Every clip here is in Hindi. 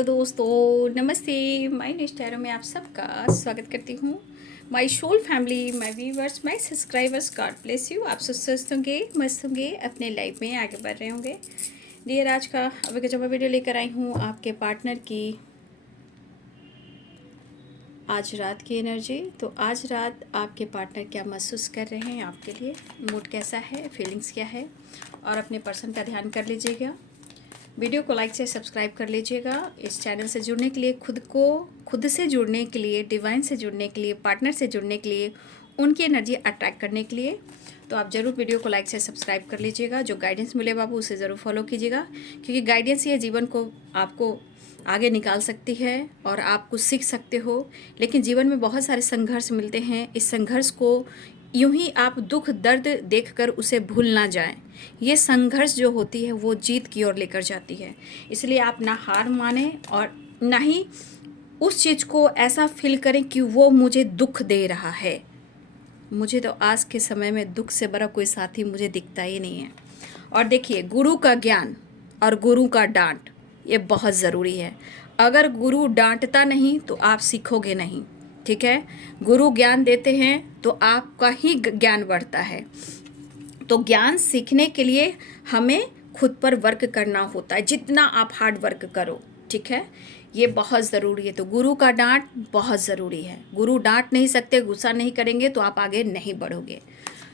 हेलो दोस्तों, नमस्ते। माय नेस्टारो में आप सबका स्वागत करती हूँ। My soul family, my viewers, my subscribers, god bless you. आप सब स्वस्थ होंगे, मस्त होंगे, अपने लाइफ में आगे बढ़ रहे होंगे। डियर, आज का अभी जब मैं वीडियो लेकर आई हूँ आपके पार्टनर की आज रात की एनर्जी। तो आज रात आपके पार्टनर क्या महसूस कर रहे हैं आपके लिए, मूड कैसा है, फीलिंग्स क्या है, और अपने पर्सन का ध्यान कर लीजिएगा। वीडियो को लाइक से सब्सक्राइब कर लीजिएगा। इस चैनल से जुड़ने के लिए, खुद से जुड़ने के लिए, डिवाइन से जुड़ने के लिए, पार्टनर से जुड़ने के लिए, उनकी एनर्जी अट्रैक्ट करने के लिए तो आप ज़रूर वीडियो को लाइक से सब्सक्राइब कर लीजिएगा। जो गाइडेंस मिले बाबू उसे ज़रूर फॉलो कीजिएगा, क्योंकि गाइडेंस ये जीवन को आपको आगे निकाल सकती है और आप कुछ सीख सकते हो। लेकिन जीवन में बहुत सारे संघर्ष मिलते हैं। इस संघर्ष को यूं ही आप दुख दर्द देखकर उसे भूल ना जाएं। ये संघर्ष जो होती है वो जीत की ओर लेकर जाती है। इसलिए आप ना हार माने और ना ही उस चीज़ को ऐसा फील करें कि वो मुझे दुख दे रहा है। मुझे तो आज के समय में दुख से बड़ा कोई साथी मुझे दिखता ही नहीं है। और देखिए, गुरु का ज्ञान और गुरु का डांट ये बहुत ज़रूरी है। अगर गुरु डांटता नहीं तो आप सीखोगे नहीं, ठीक है। गुरु ज्ञान देते हैं तो आपका ही ज्ञान बढ़ता है। तो ज्ञान सीखने के लिए हमें खुद पर वर्क करना होता है, जितना आप हार्ड वर्क करो, ठीक है। ये बहुत ज़रूरी है। तो गुरु का डांट बहुत ज़रूरी है। गुरु डांट नहीं सकते, गुस्सा नहीं करेंगे तो आप आगे नहीं बढ़ोगे।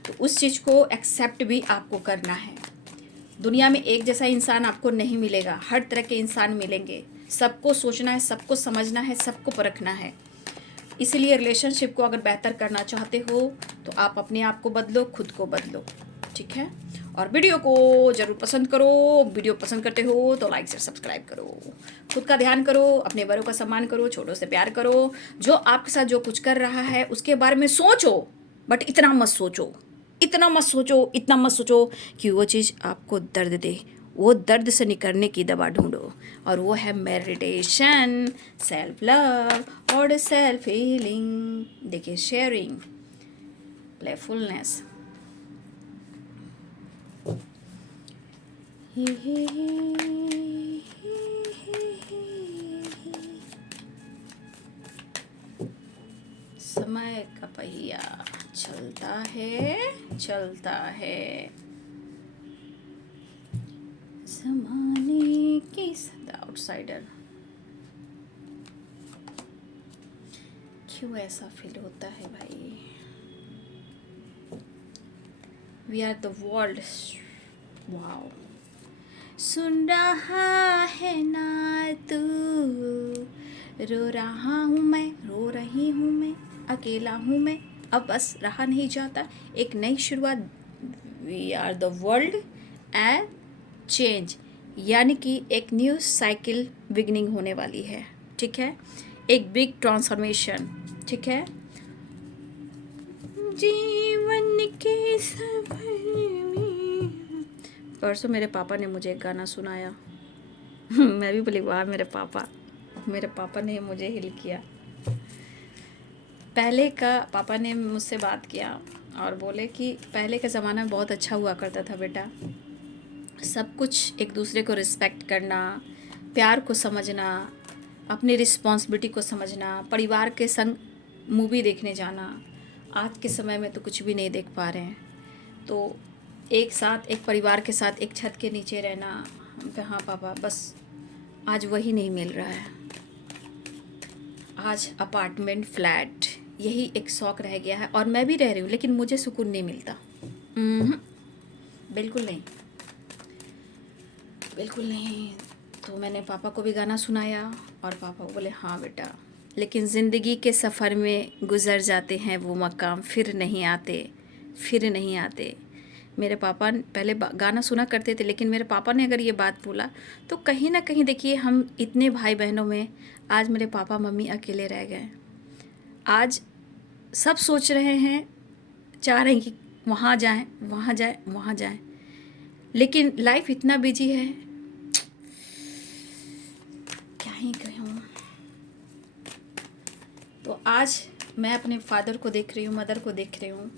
तो उस चीज़ को एक्सेप्ट भी आपको करना है। दुनिया में एक जैसा इंसान आपको नहीं मिलेगा, हर तरह के इंसान मिलेंगे। सबको सोचना है, सबको समझना है, सबको परखना है। इसीलिए रिलेशनशिप को अगर बेहतर करना चाहते हो तो आप अपने आप को बदलो, खुद को बदलो, ठीक है। और वीडियो को ज़रूर पसंद करो। वीडियो पसंद करते हो तो लाइक से सब्सक्राइब करो। खुद का ध्यान करो, अपने बड़ों का सम्मान करो, छोटों से प्यार करो। जो आपके साथ जो कुछ कर रहा है उसके बारे में सोचो, बट इतना मत सोचो, इतना मत सोचो, इतना मत सोचो कि वो चीज़ आपको दर्द दे। वो दर्द से निकलने की दवा ढूंढो, और वो है मेडिटेशन, सेल्फ लव और सेल्फ हीलिंग। देखिए, शेयरिंग, प्लेफुलनेस। समय का पहिया चलता है, चलता है, ज़माने की सदा। आउटसाइडर, क्यों ऐसा फील होता है भाई? We are the world. Wow, सुन रहा है ना तू, रो रहा हूँ मैं, रो रही हूँ मैं, अकेला हूँ मैं, अब बस रहा नहीं जाता, एक नई शुरुआत। We are the world and change, यानी कि एक न्यू साइकिल बिगनिंग होने वाली है, ठीक है। एक बिग ट्रांसफॉर्मेशन, ठीक है। जीवन के सफर में, परसों मेरे पापा ने मुझे एक गाना सुनाया। मैं भी बोली वाह, मेरे पापा ने मुझे हिल किया। पहले का पापा ने मुझसे बात किया और बोले कि पहले का ज़माना बहुत अच्छा हुआ करता था बेटा। सब कुछ एक दूसरे को रिस्पेक्ट करना, प्यार को समझना, अपनी रिस्पॉन्सिबिलिटी को समझना, परिवार के संग मूवी देखने जाना। आज के समय में तो कुछ भी नहीं देख पा रहे हैं। तो एक साथ, एक परिवार के साथ एक छत के नीचे रहना, हम कहा हाँ पापा, बस आज वही नहीं मिल रहा है। आज अपार्टमेंट, फ्लैट, यही एक शौक़ रह गया है। और मैं भी रह रही हूँ, लेकिन मुझे सुकून नहीं मिलता। बिल्कुल नहीं, बिल्कुल नहीं। तो मैंने पापा को भी गाना सुनाया और पापा बोले हाँ बेटा, लेकिन ज़िंदगी के सफ़र में गुज़र जाते हैं वो मकाम, फिर नहीं आते, फिर नहीं आते। मेरे पापा पहले गाना सुना करते थे, लेकिन मेरे पापा ने अगर ये बात बोला तो कहीं ना कहीं देखिए, हम इतने भाई बहनों में आज मेरे पापा मम्मी अकेले रह गए। आज सब सोच रहे हैं, चाह रहे हैं कि वहाँ जाएं, वहाँ जाएं, वहाँ जाएं, लेकिन लाइफ इतना बिजी है, क्या ही कहूँ। तो आज मैं अपने फादर को देख रही हूँ, मदर को देख रही हूँ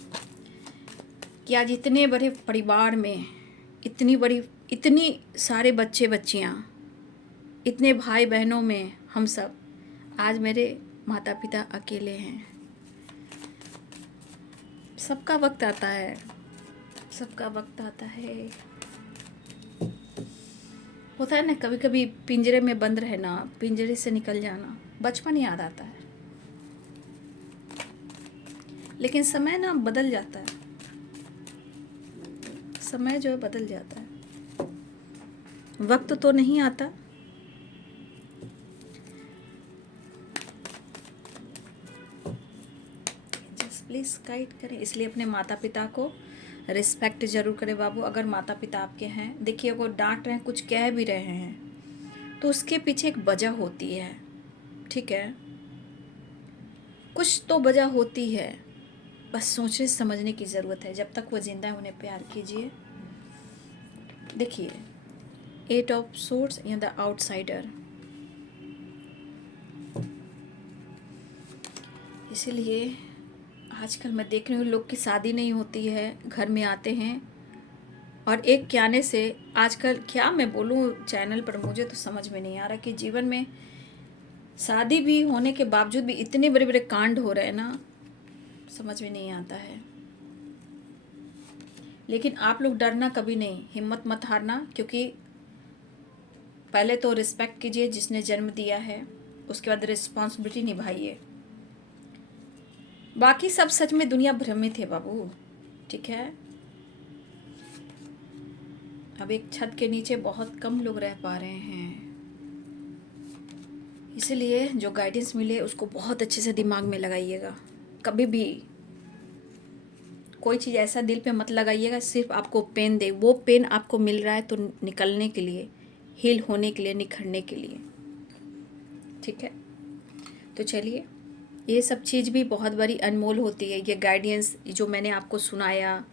कि आज इतने बड़े परिवार में इतनी सारे बच्चे बच्चियाँ इतने भाई बहनों में हम सब, आज मेरे माता पिता अकेले हैं। सबका वक्त आता है, सबका वक्त आता है। होता है ना, कभी कभी पिंजरे में बंद रहना, पिंजरे से निकल जाना, बचपन याद आता है। लेकिन समय ना बदल जाता है, समय जो है बदल जाता है, वक्त तो नहीं आता। जस्ट प्लीज गाइड करें, इसलिए अपने माता पिता को रिस्पेक्ट जरूर करें बाबू। अगर माता पिता आपके हैं, देखिए अगर डांट रहे हैं, कुछ कह भी रहे हैं, तो उसके पीछे एक वजह होती है, ठीक है, कुछ तो वजह होती है। बस सोचने समझने की ज़रूरत है। जब तक वो जिंदा है उन्हें प्यार कीजिए। देखिए 8 ऑफ सोर्ड्स या द आउटसाइडर, इसीलिए आजकल मैं देख रही हूँ लोग की शादी नहीं होती है, घर में आते हैं और एक क्याने से, आजकल क्या मैं बोलूँ चैनल पर, मुझे तो समझ में नहीं आ रहा कि जीवन में शादी भी होने के बावजूद भी इतने बड़े बड़े कांड हो रहे हैं ना, समझ में नहीं आता है। लेकिन आप लोग डरना कभी नहीं, हिम्मत मत हारना, क्योंकि पहले तो रिस्पेक्ट कीजिए जिसने जन्म दिया है, उसके बाद रिस्पॉन्सिबिलिटी निभाइए। बाकी सब सच में दुनिया भ्रमित है बाबू, ठीक है। अब एक छत के नीचे बहुत कम लोग रह पा रहे हैं, इसलिए जो गाइडेंस मिले उसको बहुत अच्छे से दिमाग में लगाइएगा। कभी भी कोई चीज़ ऐसा दिल पे मत लगाइएगा सिर्फ आपको पेन दे। वो पेन आपको मिल रहा है तो निकलने के लिए, हील होने के लिए, निखरने के लिए, ठीक है। तो चलिए, ये सब चीज़ भी बहुत बड़ी अनमोल होती है। ये गाइडेंस जो मैंने आपको सुनाया,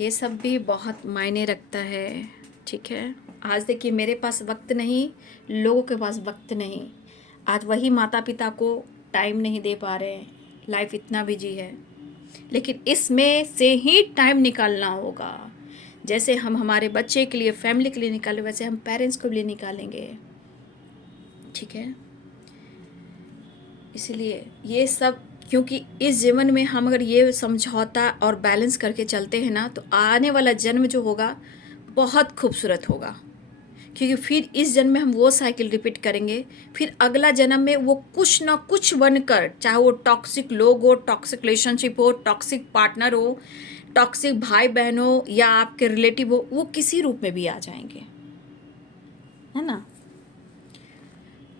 ये सब भी बहुत मायने रखता है, ठीक है। आज देखिए मेरे पास वक्त नहीं, लोगों के पास वक्त नहीं, आज वही माता पिता को टाइम नहीं दे पा रहे हैं, लाइफ इतना बिजी है। लेकिन इसमें से ही टाइम निकालना होगा। जैसे हम हमारे बच्चे के लिए, फैमिली के लिए निकाले, वैसे हम पेरेंट्स के लिए निकालेंगे, ठीक है। इसलिए ये सब, क्योंकि इस जीवन में हम अगर ये समझौता और बैलेंस करके चलते हैं ना, तो आने वाला जन्म जो होगा बहुत खूबसूरत होगा। क्योंकि फिर इस जन्म में हम वो साइकिल रिपीट करेंगे, फिर अगला जन्म में वो कुछ ना कुछ बनकर, चाहे वो टॉक्सिक लोग हो, टॉक्सिक रिलेशनशिप हो, टॉक्सिक पार्टनर हो, टॉक्सिक भाई बहन हो, या आपके रिलेटिव हो, वो किसी रूप में भी आ जाएंगे, है ना।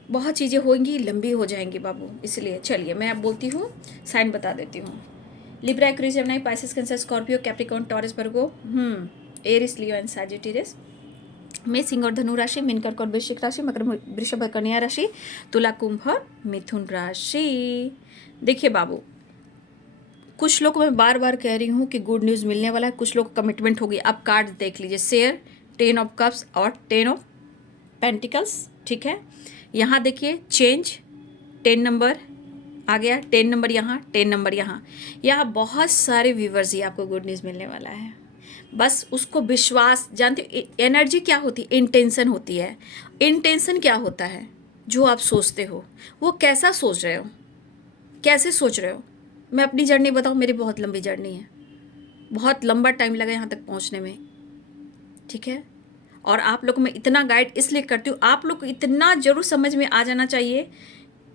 बहुत चीज़ें होंगी, लंबी हो जाएंगी बाबू। इसलिए चलिए मैं अब बोलती हूँ, साइन बता देती हूँ। Libra, Aquarius, Gemini, Pisces, Cancer, Scorpio, Capricorn, Taurus, Virgo, Aries, Leo and Sagittarius. मेष, सिंह और धनु राशि, मीन, कर्क और वृश्चिक राशि, मकर, वृषभ और कन्या राशि, तुला, कुंभ और मिथुन राशि। देखिए बाबू, कुछ लोग को मैं बार बार कह रही हूँ कि गुड न्यूज़ मिलने वाला है, कुछ लोग कमिटमेंट होगी। अब कार्ड देख लीजिए, शेयर, 10 ऑफ कप्स और 10 ऑफ पेंटिकल्स, ठीक है। यहाँ देखिए चेंज, 10 नंबर आ गया, 10 नंबर यहाँ, 10 नंबर यहाँ। यहाँ बहुत सारे व्यूवर्स ही आपको गुड न्यूज़ मिलने वाला है। बस उसको विश्वास, जानते हो एनर्जी क्या होती है, इंटेंशन होती है। इंटेंशन क्या होता है, जो आप सोचते हो, वो कैसा सोच रहे हो, कैसे सोच रहे हो। मैं अपनी जर्नी बताऊँ, मेरी बहुत लंबी जर्नी है, बहुत लंबा टाइम लगा यहाँ तक पहुँचने में, ठीक है। और आप लोग को मैं इतना गाइड इसलिए करती हूँ, आप लोग को इतना ज़रूर समझ में आ जाना चाहिए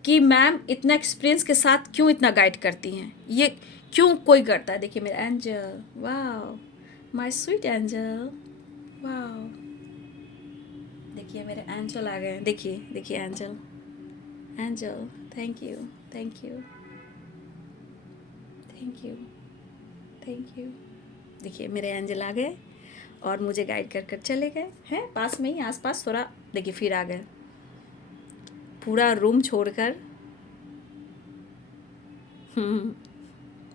कि मैम इतना एक्सपीरियंस के साथ क्यों इतना गाइड करती हैं, ये क्यों कोई करता है। देखिए मेरा एंजल, वाह माय स्वीट एंजल, वाह, देखिए मेरे एंजल आ गए, देखिए देखिए angel, angel, thank you, thank you, thank you, thank you. देखिए मेरे एंजल आ गए और मुझे गाइड कर कर चले गए हैं, पास में ही, आसपास थोड़ा, देखिए फिर आ गए, पूरा रूम छोड़कर।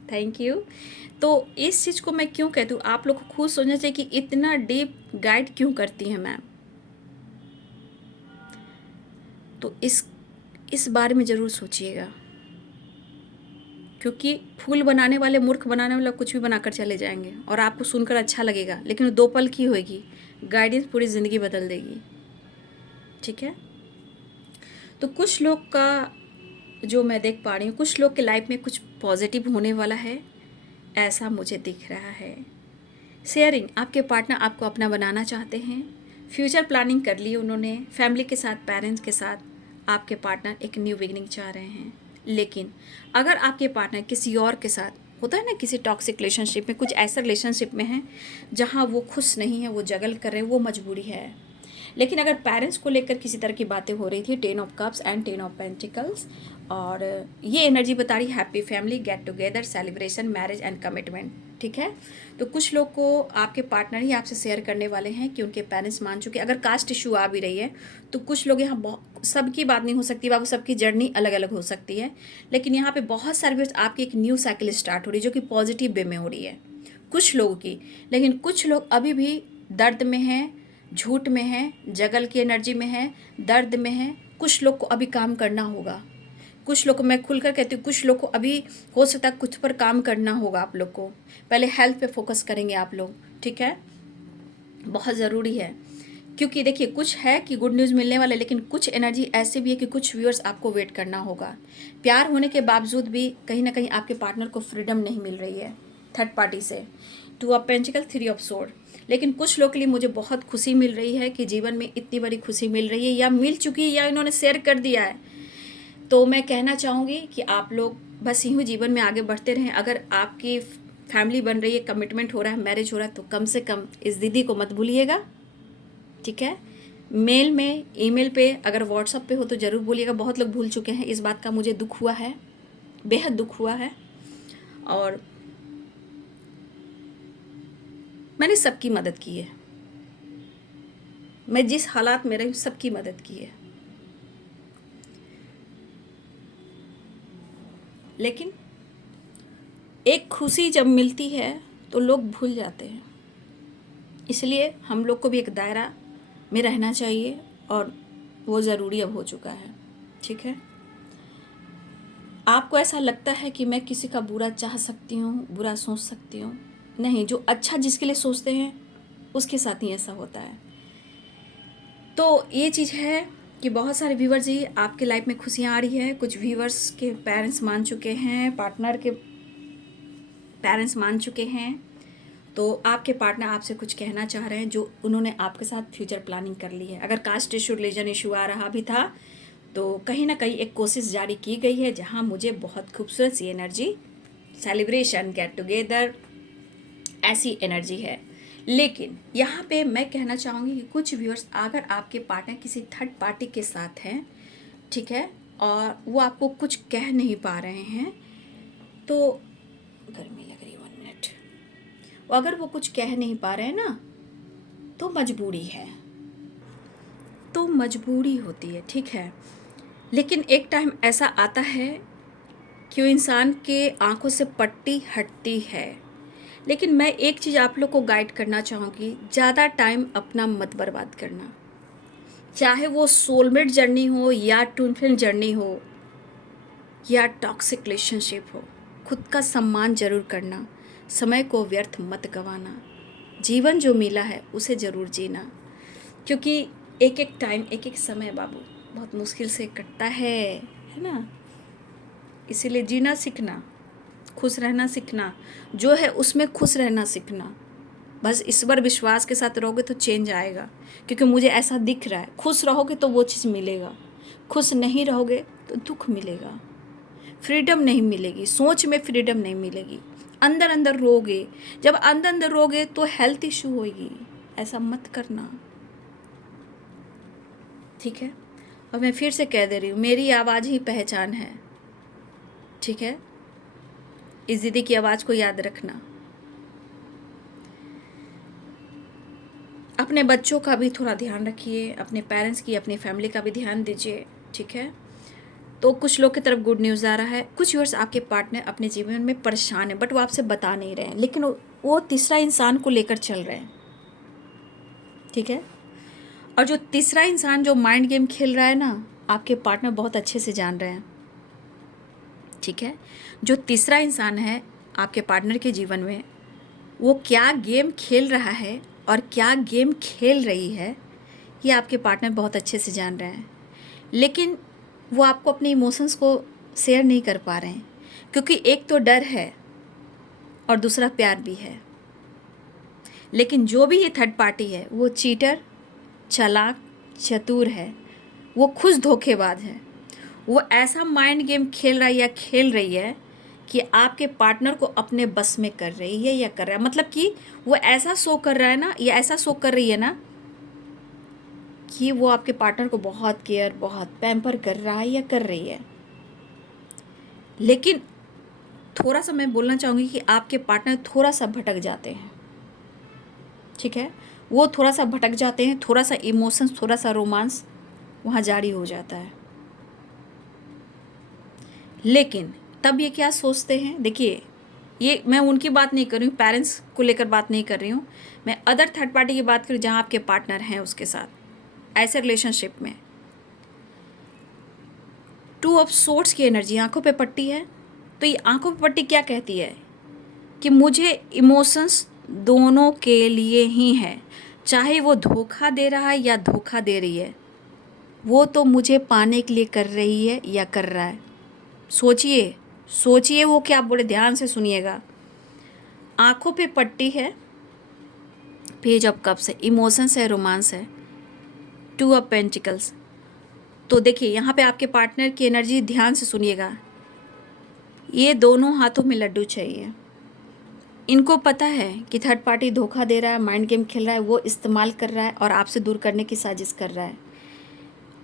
Thank you. तो इस चीज़ को मैं क्यों कहती हूँ, आप लोग को खुद सोचना चाहिए कि इतना डीप गाइड क्यों करती हैं मैम। तो इस बारे में ज़रूर सोचिएगा, क्योंकि फूल बनाने वाले, मूर्ख बनाने वाले कुछ भी बनाकर चले जाएंगे और आपको सुनकर अच्छा लगेगा, लेकिन 2 पल की होगी, गाइडेंस पूरी ज़िंदगी बदल देगी, ठीक है। तो कुछ लोग का जो मैं देख पा रही हूँ, कुछ लोग के लाइफ में कुछ पॉजिटिव होने वाला है, ऐसा मुझे दिख रहा है। शेयरिंग, आपके पार्टनर आपको अपना बनाना चाहते हैं, फ्यूचर प्लानिंग कर ली उन्होंने, फैमिली के साथ, पेरेंट्स के साथ आपके पार्टनर एक न्यू बिगिनिंग चाह रहे हैं। लेकिन अगर आपके पार्टनर किसी और के साथ, होता है ना किसी टॉक्सिक रिलेशनशिप में, कुछ ऐसा रिलेशनशिप में है जहाँ वो खुश नहीं है, वो जगल कर रहे हैं, वो मजबूरी है। लेकिन अगर पेरेंट्स को लेकर किसी तरह की बातें हो रही थी, 10 of cups and 10 of pentacles, और ये एनर्जी बता रही happy family, get together, celebration, marriage and commitment. ठीक है, तो कुछ लोग को आपके पार्टनर ही आपसे शेयर करने वाले हैं कि उनके पेरेंट्स मान चुके। अगर कास्ट इशू आ भी रही है तो कुछ लोग यहाँ, सबकी बात नहीं हो सकती बाबू, सबकी जर्नी अलग अलग हो सकती है, लेकिन यहाँ पे बहुत सारे व्यूअर्स आपकी एक न्यू साइकिल स्टार्ट हो रही है जो कि पॉजिटिव वे में हो रही है कुछ लोगों की। लेकिन कुछ लोग अभी भी दर्द में हैं, झूठ में है, जगल की एनर्जी में है, दर्द में है। कुछ लोग को अभी काम करना होगा, कुछ लोग को मैं खुलकर कहती हूँ, कुछ लोग को अभी हो सकता है कुछ पर काम करना होगा। आप लोग को पहले हेल्थ पे फोकस करेंगे आप लोग, ठीक है, बहुत ज़रूरी है। क्योंकि देखिए कुछ है कि गुड न्यूज़ मिलने वाला है, लेकिन कुछ एनर्जी ऐसी भी है कि कुछ व्यूअर्स आपको वेट करना होगा। प्यार होने के बावजूद भी कहीं ना कहीं आपके पार्टनर को फ्रीडम नहीं मिल रही है थर्ड पार्टी से। 2 ऑफ पेंटिकल, 3 ऑफ सोर्ड। लेकिन कुछ लोग के लिए मुझे बहुत खुशी मिल रही है कि जीवन में इतनी बड़ी खुशी मिल रही है, या मिल चुकी है, या इन्होंने शेयर कर दिया है। तो मैं कहना चाहूँगी कि आप लोग बस यूँ जीवन में आगे बढ़ते रहें। अगर आपकी फैमिली बन रही है, कमिटमेंट हो रहा है, मैरिज हो रहा है, तो कम से कम इस दीदी को मत भूलिएगा, ठीक है। मेल में, ईमेल पे, अगर व्हाट्सएप पे हो तो ज़रूर बोलिएगा। बहुत लोग भूल चुके हैं, इस बात का मुझे दुख हुआ है, बेहद दुख हुआ है। और मैंने सबकी मदद की है, मैं जिस हालात में रही हूँ सबकी मदद की है, लेकिन एक खुशी जब मिलती है तो लोग भूल जाते हैं। इसलिए हम लोग को भी एक दायरा में रहना चाहिए, और वो ज़रूरी अब हो चुका है, ठीक है। आपको ऐसा लगता है कि मैं किसी का बुरा चाह सकती हूँ, बुरा सोच सकती हूँ, नहीं, जो अच्छा जिसके लिए सोचते हैं उसके साथ ही ऐसा होता है। तो ये चीज़ है कि बहुत सारे व्यूवर्स ही आपके लाइफ में खुशियाँ आ रही है। कुछ व्यूवर्स के पेरेंट्स मान चुके हैं, पार्टनर के पेरेंट्स मान चुके हैं, तो आपके पार्टनर आपसे कुछ कहना चाह रहे हैं, जो उन्होंने आपके साथ फ्यूचर प्लानिंग कर ली है। अगर कास्ट इशू, रिलीजन इशू आ रहा भी था तो कहीं ना कहीं एक कोशिश जारी की गई है, जहां मुझे बहुत खूबसूरत सी एनर्जी, सेलिब्रेशन, गेट टुगेदर, ऐसी एनर्जी है। लेकिन यहाँ पे मैं कहना चाहूँगी कि कुछ व्यूअर्स, अगर आपके पार्टनर किसी थर्ड पार्टी के साथ हैं, ठीक है, और वो आपको कुछ कह नहीं पा रहे हैं, तो गर्मी लग रही है, 1 मिनट, अगर वो कुछ कह नहीं पा रहे हैं ना, तो मजबूरी है, तो मजबूरी होती है, ठीक है। लेकिन एक टाइम ऐसा आता है कि वो इंसान के आंखों से पट्टी हटती है। लेकिन मैं एक चीज़ आप लोग को गाइड करना चाहूँगी, ज़्यादा टाइम अपना मत बर्बाद करना, चाहे वो सोलमेट जर्नी हो, या ट्विन फ्लेम जर्नी हो, या टॉक्सिक रिलेशनशिप हो। खुद का सम्मान जरूर करना, समय को व्यर्थ मत गंवाना, जीवन जो मिला है उसे ज़रूर जीना, क्योंकि एक एक टाइम, एक एक समय बाबू बहुत मुश्किल से कटता है ना। इसीलिए जीना सीखना, खुश रहना सीखना, जो है उसमें खुश रहना सीखना। बस इस बार विश्वास के साथ रहोगे तो चेंज आएगा, क्योंकि मुझे ऐसा दिख रहा है, खुश रहोगे तो वो चीज़ मिलेगा, खुश नहीं रहोगे तो दुख मिलेगा, फ्रीडम नहीं मिलेगी, सोच में फ्रीडम नहीं मिलेगी, अंदर अंदर रोगे। जब अंदर अंदर रोगे तो हेल्थ इशू होगी, ऐसा मत करना, ठीक है। और मैं फिर से कह दे रही हूँ, मेरी आवाज़ ही पहचान है, ठीक है। इस दीदी की आवाज़ को याद रखना। अपने बच्चों का भी थोड़ा ध्यान रखिए, अपने पेरेंट्स की, अपनी फैमिली का भी ध्यान दीजिए, ठीक है। तो कुछ लोग की तरफ गुड न्यूज़ आ रहा है। कुछ व्यूअर्स, आपके पार्टनर अपने जीवन में परेशान है, बट वो आपसे बता नहीं रहे हैं, लेकिन वो तीसरा इंसान को लेकर चल रहे हैं, ठीक है। और जो तीसरा इंसान जो माइंड गेम खेल रहा है ना, आपके पार्टनर बहुत अच्छे से जान रहे हैं, ठीक है। जो तीसरा इंसान है आपके पार्टनर के जीवन में, वो क्या गेम खेल रहा है और क्या गेम खेल रही है, ये आपके पार्टनर बहुत अच्छे से जान रहे हैं। लेकिन वो आपको अपने इमोशंस को शेयर नहीं कर पा रहे हैं, क्योंकि एक तो डर है और दूसरा प्यार भी है। लेकिन जो भी ये थर्ड पार्टी है वो चीटर, चालाक, चतुर है, वो खुद धोखेबाज है। वो ऐसा माइंड गेम खेल रहा है या खेल रही है कि आपके पार्टनर को अपने बस में कर रही है या कर रहा है, मतलब कि वो ऐसा शो कर रहा है ना, या ऐसा शो कर रही है ना कि वो आपके पार्टनर को बहुत केयर, बहुत पैम्पर कर रहा है या कर रही है। लेकिन थोड़ा सा मैं बोलना चाहूँगी कि आपके पार्टनर थोड़ा सा भटक जाते हैं, ठीक है, वो थोड़ा सा भटक जाते हैं, थोड़ा सा इमोशंस, थोड़ा सा रोमांस वहाँ जारी हो जाता है। लेकिन तब ये क्या सोचते हैं, देखिए ये मैं उनकी बात नहीं कर रही हूँ, पेरेंट्स को लेकर बात नहीं कर रही हूँ, मैं अदर थर्ड पार्टी की बात करूँ जहाँ आपके पार्टनर हैं उसके साथ ऐसे रिलेशनशिप में। टू ऑफ सोर्ड्स की एनर्जी आंखों पे पट्टी है। तो ये आंखों पे पट्टी क्या कहती है कि मुझे इमोशंस दोनों के लिए ही है, चाहे वो धोखा दे रहा है या धोखा दे रही है, वो तो मुझे पाने के लिए कर रही है या कर रहा है। सोचिए सोचिए वो क्या बोले, ध्यान से सुनिएगा। आंखों पे पट्टी है, पेज ऑफ कप्स है, इमोशंस है, रोमांस है, टू ऑफ पेंटिकल्स। तो देखिए यहाँ पे आपके पार्टनर की एनर्जी ध्यान से सुनिएगा। ये दोनों हाथों में लड्डू चाहिए। इनको पता है कि थर्ड पार्टी धोखा दे रहा है, माइंड गेम खेल रहा है, वो इस्तेमाल कर रहा है और आपसे दूर करने की साजिश कर रहा है।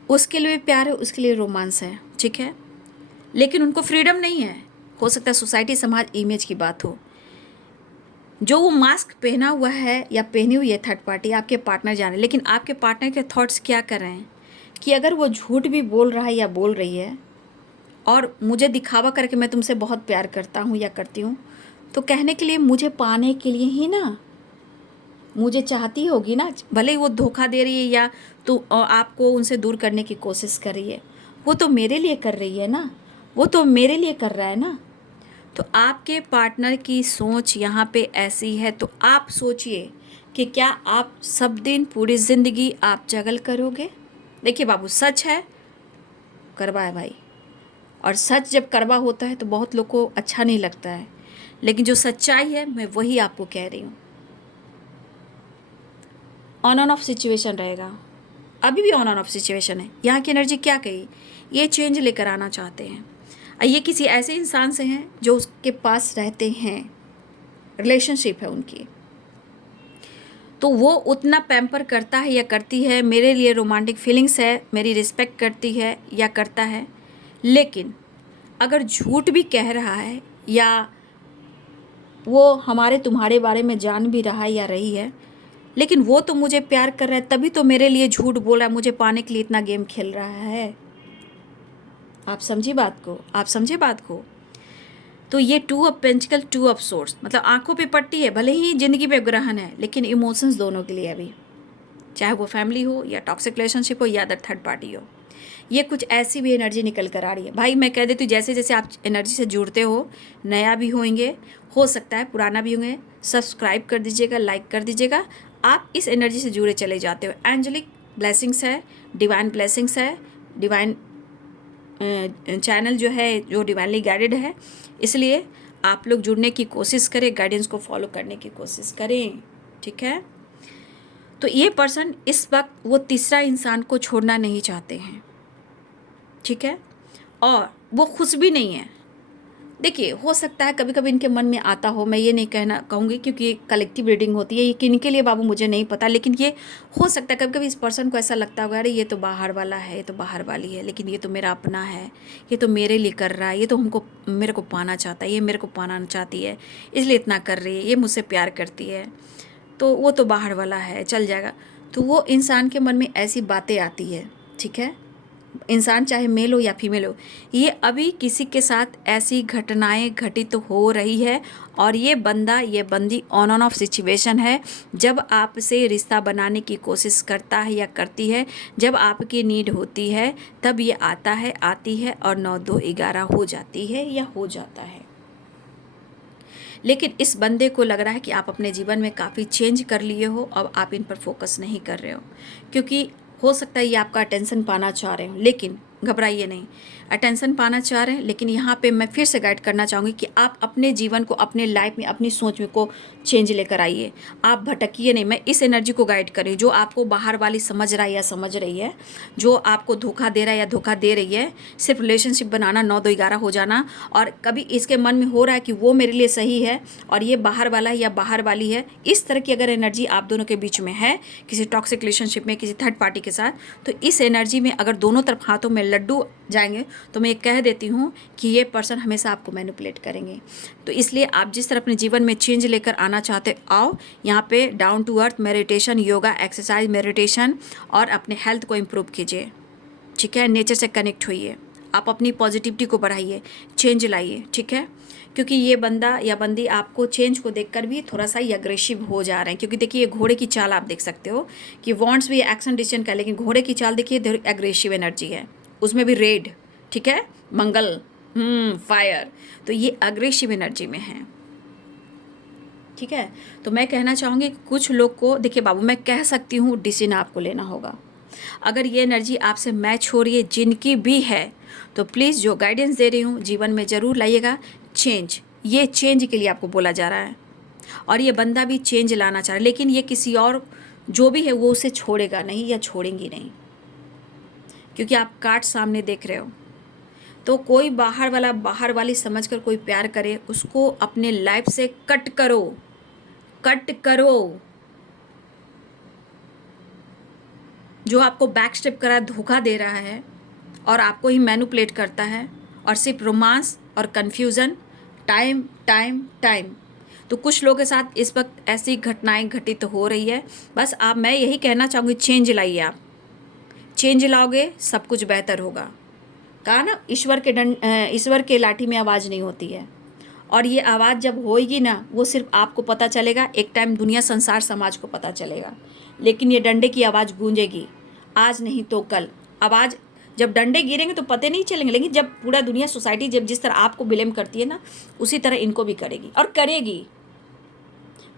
उसके लिए प्यार है, उसके लिए रोमांस है, ठीक है, लेकिन उनको फ्रीडम नहीं है। हो सकता है सोसाइटी, समाज, इमेज की बात हो। जो वो मास्क पहना हुआ है या पहनी हुई है थर्ड पार्टी, आपके पार्टनर जाने, लेकिन आपके पार्टनर के थॉट्स क्या कर रहे हैं कि अगर वो झूठ भी बोल रहा है या बोल रही है और मुझे दिखावा करके मैं तुमसे बहुत प्यार करता हूँ या करती हूँ, तो कहने के लिए मुझे पाने के लिए ही ना, मुझे चाहती होगी ना, भले ही वो धोखा दे रही है या तो आपको उनसे दूर करने की कोशिश कर रही है, वो तो मेरे लिए कर रही है ना, वो तो मेरे लिए कर रहा है ना। तो आपके पार्टनर की सोच यहाँ पे ऐसी है, तो आप सोचिए कि क्या आप सब दिन पूरी ज़िंदगी आप जगल करोगे। देखिए बाबू, सच है कड़वा है भाई, और सच जब कड़वा होता है तो बहुत लोग को अच्छा नहीं लगता है, लेकिन जो सच्चाई है मैं वही आपको कह रही हूँ। ऑन ऑफ सिचुएशन रहेगा, अभी भी ऑन ऑफ सिचुएशन है। यहाँ की एनर्जी क्या कही, ये चेंज लेकर आना चाहते हैं। ये किसी ऐसे इंसान से हैं जो उसके पास रहते हैं, रिलेशनशिप है उनकी, तो वो उतना पैम्पर करता है या करती है, मेरे लिए रोमांटिक फीलिंग्स है, मेरी रिस्पेक्ट करती है या करता है। लेकिन अगर झूठ भी कह रहा है या वो हमारे तुम्हारे बारे में जान भी रहा है या रही है, लेकिन वो तो मुझे प्यार कर रहा है, तभी तो मेरे लिए झूठ बोल रहा है, मुझे पाने के लिए इतना गेम खेल रहा है। आप समझिए बात को, आप समझे बात को। तो ये two of pentacle, two of swords, मतलब आंखों पे पट्टी है, भले ही जिंदगी पे ग्रहण है, लेकिन इमोशंस दोनों के लिए अभी, चाहे वो फैमिली हो या टॉक्सिक रिलेशनशिप हो या अदर थर्ड पार्टी हो। ये कुछ ऐसी भी एनर्जी निकल कर आ रही है भाई। मैं कह देती हूँ जैसे जैसे आप एनर्जी से जुड़ते हो, नया भी होंगे, हो सकता है पुराना भी होंगे, सब्सक्राइब कर दीजिएगा, लाइक कर दीजिएगा, आप इस एनर्जी से जुड़े चले जाते हो। एंजेलिक ब्लेसिंग्स है, डिवाइन ब्लेसिंग्स है, डिवाइन चैनल जो है जो डिवाइनली गाइडेड है, इसलिए आप लोग जुड़ने की कोशिश करें, गाइडेंस को फॉलो करने की कोशिश करें, ठीक है। तो ये पर्सन इस वक्त वो तीसरा इंसान को छोड़ना नहीं चाहते हैं, ठीक है, और वो खुश भी नहीं है। देखिए हो सकता है कभी कभी इनके मन में आता हो, मैं ये नहीं कहूँगी क्योंकि कलेक्टिव रीडिंग होती है, ये किनके लिए बाबू मुझे नहीं पता, लेकिन ये हो सकता है कभी कभी इस पर्सन को ऐसा लगता होगा, अरे ये तो बाहर वाला है, ये तो बाहर वाली है, लेकिन ये तो मेरा अपना है, ये तो मेरे लिए कर रहा है, ये तो मेरे को पाना चाहता है, ये मेरे को पाना चाहती है, इसलिए इतना कर रही है, ये मुझसे प्यार करती है, तो वो तो बाहर वाला है, चल जाएगा। तो वो इंसान के मन में ऐसी बातें आती है, ठीक है, इंसान चाहे मेल हो या फीमेल हो, ये अभी किसी के साथ ऐसी घटनाएं घटित हो रही है, और ये बंदा, ये बंदी ऑन ऑफ सिचुएशन है। जब आपसे रिश्ता बनाने की कोशिश करता है या करती है, जब आपकी नीड होती है, तब ये आता है, आती है, और 9 2 11 हो जाती है या हो जाता है। लेकिन इस बंदे को लग रहा है कि आप अपने जीवन में काफ़ी चेंज कर लिए हो, अब आप इन पर फोकस नहीं कर रहे हो, क्योंकि हो सकता है ये आपका अटेंशन पाना चाह रहे हो, लेकिन घबराइए नहीं। अटेंशन पाना चाह रहे हैं, लेकिन यहाँ पे मैं फिर से गाइड करना चाहूँगी कि आप अपने जीवन को, अपने लाइफ में, अपनी सोच में को चेंज लेकर आइए। आप भटकिए नहीं। मैं इस एनर्जी को गाइड कर रही हूँ। जो आपको बाहर वाली समझ रहा है या समझ रही है, जो आपको धोखा दे रहा है या धोखा दे रही है, सिर्फ रिलेशनशिप बनाना, 9 2 11 हो जाना, और कभी इसके मन में हो रहा है कि वो मेरे लिए सही है और ये बाहर वाला है या बाहर वाली है, इस तरह की अगर एनर्जी आप दोनों के बीच में है, किसी टॉक्सिक रिलेशनशिप में, किसी थर्ड पार्टी के साथ, तो इस एनर्जी में अगर दोनों तरफ हाथों में लड्डू जाएंगे तो मैं ये कह देती हूँ कि ये पर्सन हमेशा आपको मैनिपुलेट करेंगे। तो इसलिए आप जिस तरह अपने जीवन में चेंज लेकर आना चाहते आओ। यहाँ पे down to earth meditation, yoga, exercise, meditation, और अपने हेल्थ को इम्प्रूव कीजिए। ठीक है, नेचर से कनेक्ट होइए, आप अपनी पॉजिटिविटी को बढ़ाइए, चेंज लाइए। ठीक है, क्योंकि ये बंदा या बंदी आपको चेंज को देखकर भी थोड़ा सा ही अग्रेसिव हो जा रहे हैं। क्योंकि देखिए, घोड़े की चाल आप देख सकते हो कि वांट्स भी एक्शन डिसीजन का, लेकिन घोड़े की चाल देखिए एग्रेसिव एनर्जी है, उसमें भी रेड। ठीक है, मंगल, फायर, तो ये अग्रेसिव एनर्जी में है। ठीक है, तो मैं कहना चाहूँगी कुछ लोग को, देखिए बाबू, मैं कह सकती हूँ डिसीजन आपको लेना होगा। अगर ये एनर्जी आपसे मैच हो रही है, जिनकी भी है, तो प्लीज़ जो गाइडेंस दे रही हूँ जीवन में ज़रूर लाइएगा चेंज। ये चेंज के लिए आपको बोला जा रहा है, और ये बंदा भी चेंज लाना चाह रहा है, लेकिन ये किसी और जो भी है वो उसे छोड़ेगा नहीं या छोड़ेंगी नहीं, क्योंकि आप कार्ड सामने देख रहे हो। तो कोई बाहर वाला, बाहर वाली समझकर कोई प्यार करे, उसको अपने लाइफ से कट करो, कट करो। जो आपको बैक स्टेप करा, धोखा दे रहा है और आपको ही मैनिपुलेट करता है, और सिर्फ रोमांस और कन्फ्यूज़न, टाइम टाइम टाइम। तो कुछ लोगों के साथ इस वक्त ऐसी घटनाएं घटित हो रही है। बस आप, मैं यही कहना चाहूँगी, चेंज लाइए। आप चेंज लाओगे, सब कुछ बेहतर होगा। कहा ना, ईश्वर के लाठी में आवाज़ नहीं होती है, और ये आवाज़ जब होएगी ना, वो सिर्फ आपको पता चलेगा, एक टाइम दुनिया, संसार, समाज को पता चलेगा, लेकिन ये डंडे की आवाज़ गूंजेगी, आज नहीं तो कल। आवाज़ जब डंडे गिरेंगे तो पते नहीं चलेंगे, लेकिन जब पूरा दुनिया, सोसाइटी जब जिस तरह आपको ब्लेम करती है ना, उसी तरह इनको भी करेगी और करेगी।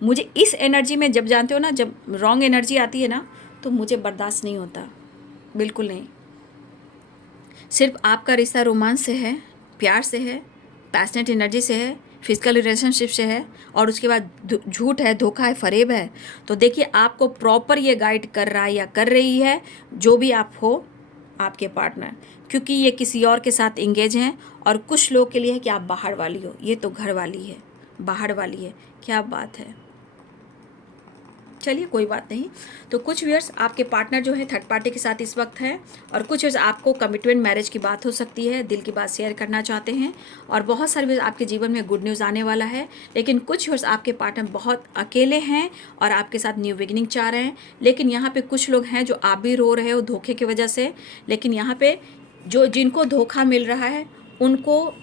मुझे इस एनर्जी में, जब जानते हो ना, जब रॉन्ग एनर्जी आती है ना, तो मुझे बर्दाश्त नहीं होता, बिल्कुल नहीं। सिर्फ आपका रिश्ता रोमांस से है, प्यार से है, पैशनेट एनर्जी से है, फिजिकल रिलेशनशिप से है, और उसके बाद झूठ है, धोखा है, फरेब है, तो देखिए आपको प्रॉपर ये गाइड कर रहा है या कर रही है, जो भी आप हो, आपके पार्टनर, क्योंकि ये किसी और के साथ इंगेज हैं। और कुछ लोग के लिए है कि आप बाहर वाली हो, ये तो घर वाली है, बाहर वाली है, क्या बात है। चलिए कोई बात नहीं। तो कुछ व्यूअर्स आपके पार्टनर जो है थर्ड पार्टी के साथ इस वक्त है, और कुछ व्यूअर्स आपको कमिटमेंट, मैरिज की बात हो सकती है, दिल की बात शेयर करना चाहते हैं, और बहुत सारे व्यूअर्स आपके जीवन में गुड न्यूज़ आने वाला है। लेकिन कुछ व्यूअर्स आपके पार्टनर बहुत अकेले हैं और आपके साथ न्यू बिगिनिंग चाह रहे हैं। लेकिन यहाँ पे कुछ लोग हैं जो आप भी रो रहे हो धोखे की वजह से, लेकिन यहाँ पे जो जिनको धोखा मिल रहा है, उनको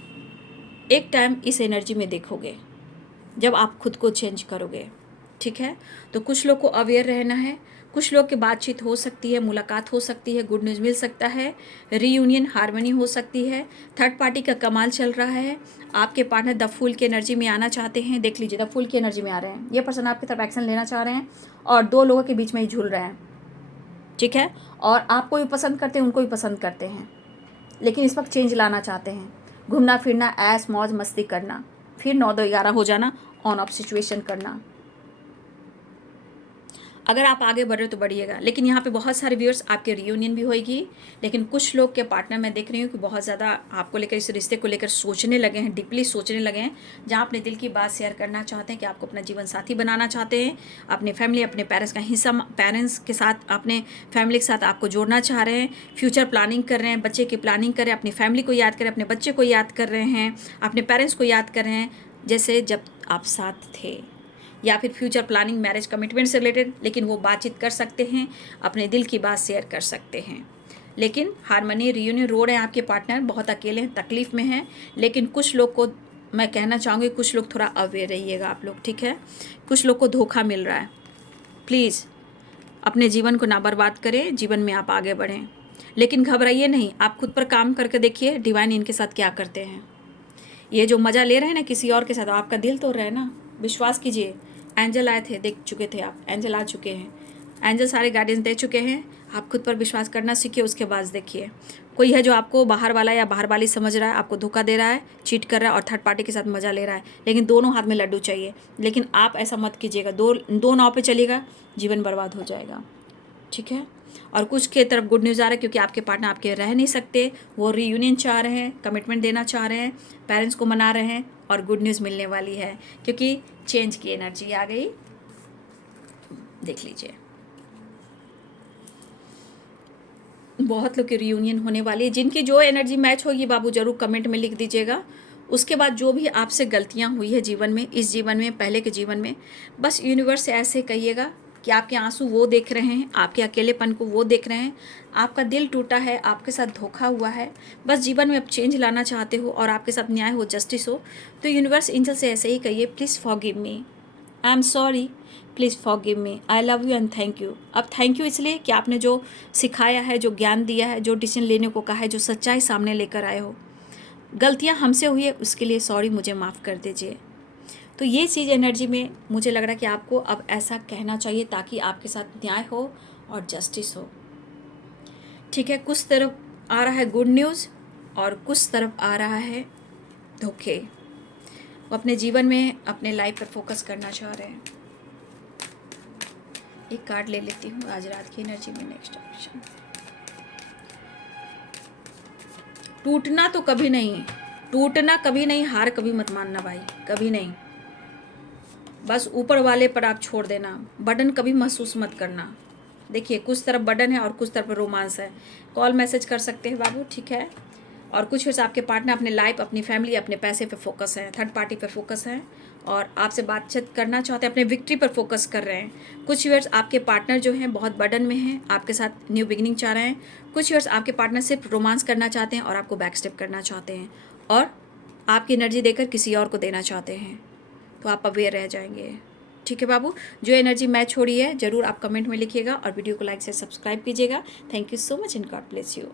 एक टाइम इस एनर्जी में देखोगे जब आप खुद को चेंज करोगे। ठीक है, तो कुछ लोग को अवेयर रहना है, कुछ लोग की बातचीत हो सकती है, मुलाकात हो सकती है, गुड न्यूज़ मिल सकता है, रीयूनियन, हार्मनी हो सकती है। थर्ड पार्टी का कमाल चल रहा है। आपके पार्टनर द फूल की एनर्जी में आना चाहते हैं, देख लीजिए द फूल की एनर्जी में आ रहे हैं। ये पर्सन आपकी तरफ एक्शन लेना चाह रहे हैं और दो लोगों के बीच में ही झूल रहे हैं। ठीक है, और आपको भी पसंद करते हैं, उनको भी पसंद करते हैं, लेकिन इस वक्त चेंज लाना चाहते हैं। घूमना फिरना, ऐश मौज मस्ती करना, फिर 9 2 11 हो जाना, ऑन ऑफ सिचुएशन करना। अगर आप आगे बढ़ रहे हो तो बढ़िएगा। लेकिन यहाँ पे बहुत सारे व्यूअर्स आपके रियूनियन भी होएगी, लेकिन कुछ लोग के पार्टनर मैं देख रही हूँ कि बहुत ज़्यादा आपको लेकर, इस रिश्ते को लेकर सोचने लगे हैं, डीपली सोचने लगे हैं, जहाँ अपने दिल की बात शेयर करना चाहते हैं कि आपको अपना जीवन साथी बनाना चाहते हैं, अपने फैमिली, अपने पेरेंट्स का हिस्सा, पेरेंट्स के साथ, अपने फैमिली के साथ आपको जोड़ना चाह रहे हैं, फ्यूचर प्लानिंग कर रहे हैं, बच्चे की प्लानिंग कर रहे हैं, अपनी फैमिली को याद कर रहे हैं, अपने बच्चे को याद कर रहे हैं, अपने पेरेंट्स को याद कर रहे हैं, जैसे जब आप साथ थे, या फिर फ्यूचर प्लानिंग, मैरिज, कमिटमेंट से रिलेटेड। लेकिन वो बातचीत कर सकते हैं, अपने दिल की बात शेयर कर सकते हैं। लेकिन हार्मनी, रियूनियन रो रहे हैं आपके पार्टनर, बहुत अकेले हैं, तकलीफ़ में हैं। लेकिन कुछ लोग को मैं कहना चाहूँगी, कुछ लोग थोड़ा अवेयर रहिएगा आप लोग। ठीक है, कुछ लोग को धोखा मिल रहा है। प्लीज़ अपने जीवन को ना बर्बाद करें, जीवन में आप आगे बढ़ें, लेकिन घबराइए नहीं। आप खुद पर काम करके देखिए, डिवाइन इनके साथ क्या करते हैं। ये जो मज़ा ले रहे हैं ना किसी और के साथ, आपका दिल तोड़ रहे हैं ना, विश्वास कीजिए। एंजल आए थे, देख चुके थे आप, एंजल आ चुके हैं, एंजल सारे गाइडेंस दे चुके हैं। आप खुद पर विश्वास करना सीखिए, उसके बाद देखिए। कोई है जो आपको बाहर वाला या बाहर वाली समझ रहा है, आपको धोखा दे रहा है, चीट कर रहा है और थर्ड पार्टी के साथ मज़ा ले रहा है, लेकिन दोनों हाथ में लड्डू चाहिए। लेकिन आप ऐसा मत कीजिएगा, दो नाव पे चलिएगा, जीवन बर्बाद हो जाएगा। ठीक है। और कुछ के तरफ गुड न्यूज़ आ रहा है, क्योंकि आपके पार्टनर आपके रह नहीं सकते, वो रीयूनियन चाह रहे हैं, कमिटमेंट देना चाह रहे हैं, पेरेंट्स को मना रहे हैं और गुड न्यूज़ मिलने वाली है, क्योंकि चेंज की एनर्जी आ गई। देख लीजिए, बहुत लोग की रियूनियन होने वाली है। जिनकी जो एनर्जी मैच होगी बाबू जरूर कमेंट में लिख दीजिएगा। उसके बाद जो भी आपसे गलतियां हुई है जीवन में, इस जीवन में, पहले के जीवन में, बस यूनिवर्स से ऐसे कहिएगा कि आपके आंसू वो देख रहे हैं, आपके अकेलेपन को वो देख रहे हैं, आपका दिल टूटा है, आपके साथ धोखा हुआ है, बस जीवन में अब चेंज लाना चाहते हो और आपके साथ न्याय हो, जस्टिस हो, तो यूनिवर्स एंजल से ऐसे ही कहिए, please forgive me, I am sorry, please forgive me, I love you and thank you. अब थैंक यू इसलिए कि आपने जो सिखाया है, जो ज्ञान दिया है, जो डिसीजन लेने को कहा है, जो सच्चाई सामने लेकर आए हो, गलतियां हमसे हुई है उसके लिए सॉरी, मुझे माफ़ कर दीजिए। तो ये चीज़ एनर्जी में मुझे लग रहा है कि आपको अब ऐसा कहना चाहिए, ताकि आपके साथ न्याय हो और जस्टिस हो। ठीक है। कुछ तरफ आ रहा है गुड न्यूज़ और कुछ तरफ आ रहा है धोखे। वो अपने जीवन में, अपने लाइफ पर फोकस करना चाह रहे हैं। एक कार्ड ले लेती हूँ आज रात की एनर्जी में। नेक्स्ट ऑप्शन, टूटना तो कभी नहीं, टूटना कभी नहीं, हार कभी मत मानना भाई, कभी नहीं। बस ऊपर वाले पर आप छोड़ देना, बर्डन कभी महसूस मत करना। देखिए, कुछ तरफ बर्डन है और कुछ तरफ रोमांस है। कॉल मैसेज कर सकते हैं बाबू, ठीक है। और कुछ वर्ष आपके पार्टनर अपने लाइफ, अपनी फैमिली, अपने पैसे पे फोकस है, थर्ड पार्टी पे फोकस है और आपसे बातचीत करना चाहते हैं, अपने विक्ट्री पर फोकस कर रहे हैं। कुछ वर्ष आपके पार्टनर जो हैं बहुत बर्डन में हैं, आपके साथ न्यू बिगिनिंग चाह रहे हैं। कुछ वर्ष आपके पार्टनर सिर्फ रोमांस करना चाहते हैं और आपको बैक स्टेप करना चाहते हैं और आपकी एनर्जी देकर किसी और को देना चाहते हैं। तो आप अवेयर रह जाएंगे। ठीक है बाबू, जो एनर्जी मैच हो रही है ज़रूर आप कमेंट में लिखिएगा और वीडियो को लाइक से सब्सक्राइब कीजिएगा। Thank you so much and God bless you.